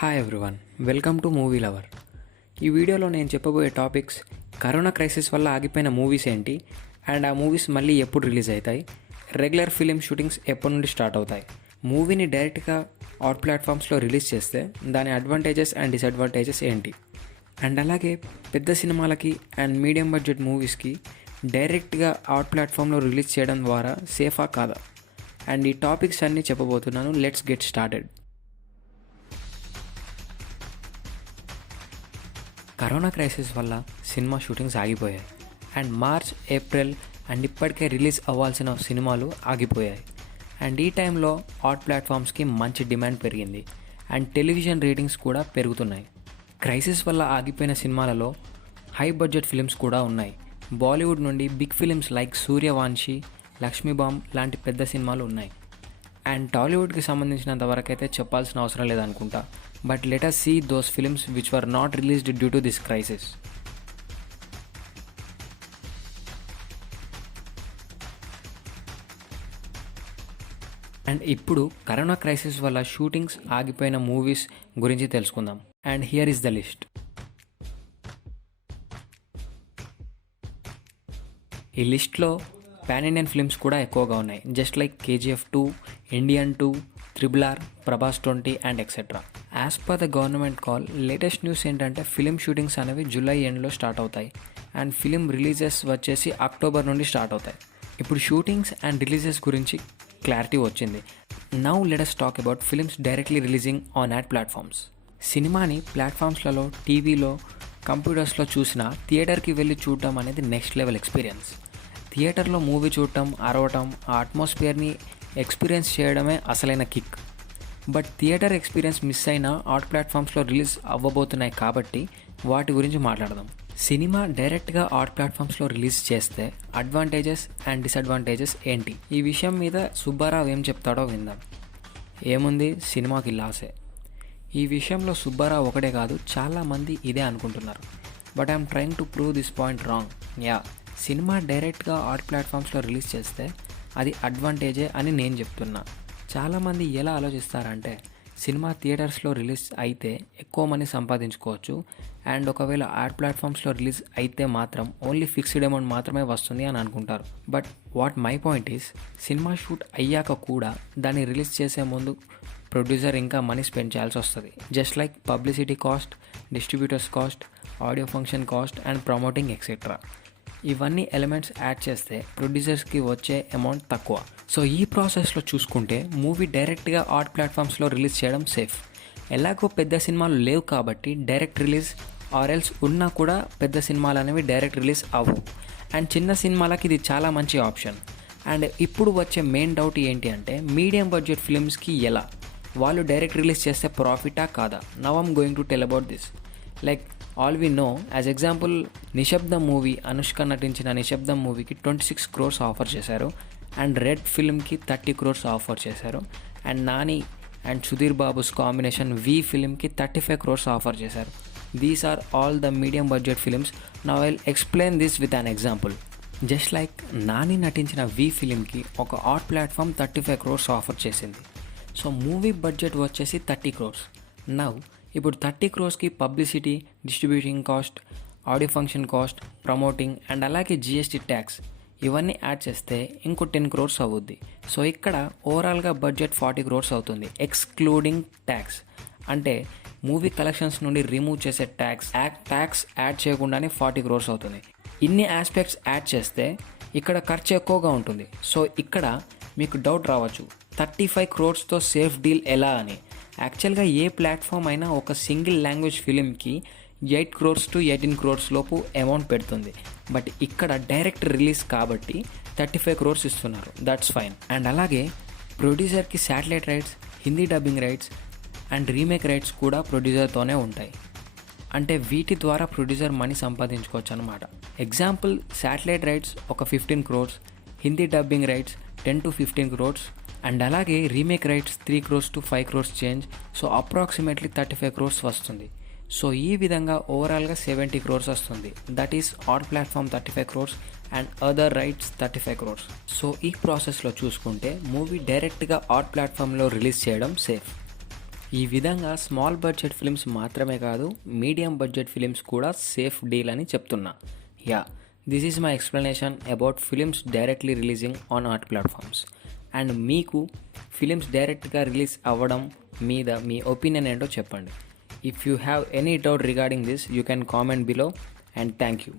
Hi everyone, welcome to movie lover. ఈ వీడియోలో నేను చెప్పబోయే టాపిక్స్ కరోనా క్రైసిస్ వల్ల ఆగిపోయిన మూవీస్ ఏంటి అండ్ ఆ మూవీస్ మళ్ళీ ఎప్పుడు రిలీజ్ అవుతాయి, రెగ్యులర్ ఫిలిం షూటింగ్స్ ఎప్పటి నుండి స్టార్ట్ అవుతాయి, మూవీని డైరెక్ట్గా అవుట్ ప్లాట్ఫామ్స్లో రిలీజ్ చేస్తే దాని అడ్వాంటేజెస్ అండ్ డిసడ్వాంటేజెస్ ఏంటి, అండ్ అలాగే పెద్ద సినిమాలకి అండ్ మీడియం బడ్జెట్ మూవీస్కి డైరెక్ట్గా అవుట్ ప్లాట్ఫామ్లో రిలీజ్ చేయడం ద్వారా సేఫా కాదా, అండ్ ఈ టాపిక్స్ అన్నీ చెప్పబోతున్నాను. Let's get started. Corona crisis వల్ల సినిమా షూటింగ్స్ ఆగిపోయాయి అండ్ మార్చ్, ఏప్రిల్ అండ్ ఇప్పటికే రిలీజ్ అవ్వాల్సిన సినిమాలు ఆగిపోయాయి. అండ్ ఈ టైంలో అవుట్ ప్లాట్ఫామ్స్కి మంచి డిమాండ్ పెరిగింది అండ్ టెలివిజన్ రేటింగ్స్ కూడా పెరుగుతున్నాయి. క్రైసిస్ వల్ల ఆగిపోయిన సినిమాలలో హై బడ్జెట్ ఫిలిమ్స్ కూడా ఉన్నాయి. బాలీవుడ్ నుండి బిగ్ ఫిలిమ్స్ లైక్ సూర్యవాన్షి, లక్ష్మీబాంబ్ లాంటి పెద్ద సినిమాలు ఉన్నాయి. అండ్ టాలీవుడ్కి సంబంధించినంత వరకు అయితే చెప్పాల్సిన అవసరం లేదనుకుంటా. But let us see those films which were not released due to this crisis. And ఇప్పుడు కరోనా క్రైసిస్ వల్ల షూటింగ్స్ ఆగిపోయిన మూవీస్ గురించి తెలుసుకుందాం. And here is the list. ఈ లిస్ట్లో పాన్ ఇండియన్ ఫిల్మ్స్ కూడా ఎక్కువగా ఉన్నాయి, just like KGF 2, Indian 2, RRR, Prabhas 20 and etcetera. As per the government call, latest news ఏంటంటే ఫిలిం షూటింగ్స్ అనేవి జూలై ఎండ్లో స్టార్ట్ అవుతాయి అండ్ ఫిలిం రిలీజెస్ వచ్చేసి అక్టోబర్ నుండి స్టార్ట్ అవుతాయి. ఇప్పుడు షూటింగ్స్ అండ్ రిలీజెస్ గురించి క్లారిటీ వచ్చింది. Now let us talk about films directly releasing on add platforms. సినిమాని ప్లాట్ఫామ్స్లలో, టీవీలో, కంప్యూటర్స్లో చూసినా థియేటర్కి వెళ్ళి చూడటం అనేది నెక్స్ట్ లెవెల్ ఎక్స్పీరియన్స్. థియేటర్లో మూవీ చూడటం, అరవటం, ఆ అట్మాస్ఫియర్ని ఎక్స్పీరియన్స్ చేయడమే అసలైన kick. But theatre experience miss అయినా అవుట్ ప్లాట్ఫామ్స్లో రిలీజ్ అవ్వబోతున్నాయి కాబట్టి వాటి గురించి మాట్లాడదాం. సినిమా డైరెక్ట్గా అవుట్ ప్లాట్ఫామ్స్లో రిలీజ్ చేస్తే అడ్వాంటేజెస్ అండ్ డిసడ్వాంటేజెస్ ఏంటి, ఈ విషయం మీద సుబ్బారావు ఏం చెప్తాడో విందాం. ఏముంది, సినిమాకి లాసే. ఈ విషయంలో సుబ్బారావు ఒకటే కాదు, చాలామంది ఇదే అనుకుంటున్నారు. But I'm trying to prove this point wrong. Cinema డైరెక్ట్గా అవుట్ ప్లాట్ఫామ్స్లో రిలీజ్ చేస్తే అది అడ్వాంటేజే అని నేను చెప్తున్నా. చాలామంది ఎలా ఆలోచిస్తారంటే సినిమా థియేటర్స్లో రిలీజ్ అయితే ఎక్కువ మనీ సంపాదించుకోవచ్చు అండ్ ఒకవేళ యాడ్ ప్లాట్ఫామ్స్లో రిలీజ్ అయితే మాత్రం ఓన్లీ ఫిక్స్డ్ అమౌంట్ మాత్రమే వస్తుంది అని అనుకుంటారు. But what my point is, cinema shoot అయ్యాక కూడా దాన్ని రిలీజ్ చేసే ముందు ప్రొడ్యూసర్ ఇంకా మనీ స్పెండ్ చేయాల్సి వస్తుంది. Just like publicity cost, distributors cost, audio function cost and promoting etcetera. ఇవన్నీ ఎలిమెంట్స్ యాడ్ చేస్తే ప్రొడ్యూసర్స్కి వచ్చే అమౌంట్ తక్కువ. సో ఈ ప్రాసెస్లో చూసుకుంటే మూవీ డైరెక్ట్గా అవుట్ ప్లాట్ఫామ్స్లో రిలీజ్ చేయడం సేఫ్. ఎలాగో పెద్ద సినిమాలు లేవు కాబట్టి డైరెక్ట్ రిలీజ్, ఆర్ఎల్స్ ఉన్నా కూడా పెద్ద సినిమాలు అనేవి డైరెక్ట్ రిలీజ్ అవ్వవు. అండ్ చిన్న సినిమాలకి ఇది చాలా మంచి ఆప్షన్. అండ్ ఇప్పుడు వచ్చే మెయిన్ డౌట్ ఏంటి అంటే మీడియం బడ్జెట్ ఫిల్మ్స్కి ఎలా, వాళ్ళు డైరెక్ట్ రిలీజ్ చేస్తే ప్రాఫిటా కాదా. Now I'm going to tell about this. Like all we know, as example Nishabdham movie, Anushka నటించిన నిశ్శబ్దం మూవీకి 26 crores ఆఫర్ చేశారు అండ్ రెడ్ ఫిల్మ్కి 30 crores ఆఫర్ చేశారు and Nani and Sudheer Babu's combination V ఫిల్మ్కి 35 crores ఆఫర్ చేశారు. These are all the medium budget films. Now I will explain this with an example. Just like Nani నటించిన V ఫిల్మ్కి ఒక అవుట్ ప్లాట్ఫామ్ 35 crores ఆఫర్ చేసింది. So movie budget వచ్చేసి 30 crores. Now ఇప్పుడు 30 crores publicity, distributing cost, audio function cost, promoting and అలాగే GST tax ఇవన్నీ add చేస్తే ఇంకో 10 crores అవుద్ది. సో ఇక్కడ ఓవరాల్గా బడ్జెట్ 40 crores అవుతుంది, ఎక్స్క్లూడింగ్ ట్యాక్స్. అంటే మూవీ కలెక్షన్స్ నుండి రిమూవ్ చేసే ట్యాక్స్ యాడ్ చేయకుండానే 40 crores అవుతుంది. ఇన్ని ఆస్పెక్ట్స్ యాడ్ చేస్తే ఇక్కడ ఖర్చు ఎక్కువగా ఉంటుంది. సో ఇక్కడ మీకు డౌట్ రావచ్చు, 35 crores సేఫ్ డీల్ ఎలా అని. యాక్చువల్గా ఏ ప్లాట్ఫామ్ అయినా ఒక సింగిల్ లాంగ్వేజ్ ఫిలింకి 8 crores to 18 crores లోపు అమౌంట్ పెడుతుంది. బట్ ఇక్కడ డైరెక్ట్ రిలీజ్ కాబట్టి 35 crores ఇస్తున్నారు, దట్స్ ఫైన్. అండ్ అలాగే ప్రొడ్యూసర్కి satellite rights, Hindi dubbing rights and remake rights కూడా ప్రొడ్యూసర్తోనే ఉంటాయి. అంటే వీటి ద్వారా ప్రొడ్యూసర్ మనీ సంపాదించుకోవచ్చు అనమాట. ఎగ్జాంపుల్, శాటిలైట్ రైట్స్ ఒక 15 crores, Hindi dubbing rights 10 to 15 crores and అలాగే remake rights 3 crores to 5 crores change. So approximately 35 crores వస్తుంది. సో ఈ విధంగా ఓవరాల్గా 70 crores వస్తుంది. That is out platform 35 crores and other rights 35 crores. So ఈ ప్రాసెస్లో చూసుకుంటే మూవీ డైరెక్ట్గా అవుట్ ప్లాట్ఫామ్లో రిలీజ్ చేయడం సేఫ్. ఈ విధంగా స్మాల్ బడ్జెట్ ఫిల్మ్స్ మాత్రమే కాదు, మీడియం బడ్జెట్ ఫిల్మ్స్ కూడా సేఫ్ డీల్ అని చెప్తున్నా. Yeah, this is my explanation about films directly releasing on art platforms. And మీకు ఫిలిమ్స్ డైరెక్ట్గా రిలీజ్ అవ్వడం మీద మీ ఒపీనియన్ ఏంటో చెప్పండి. If you have any doubt regarding this, you can comment below. And thank you.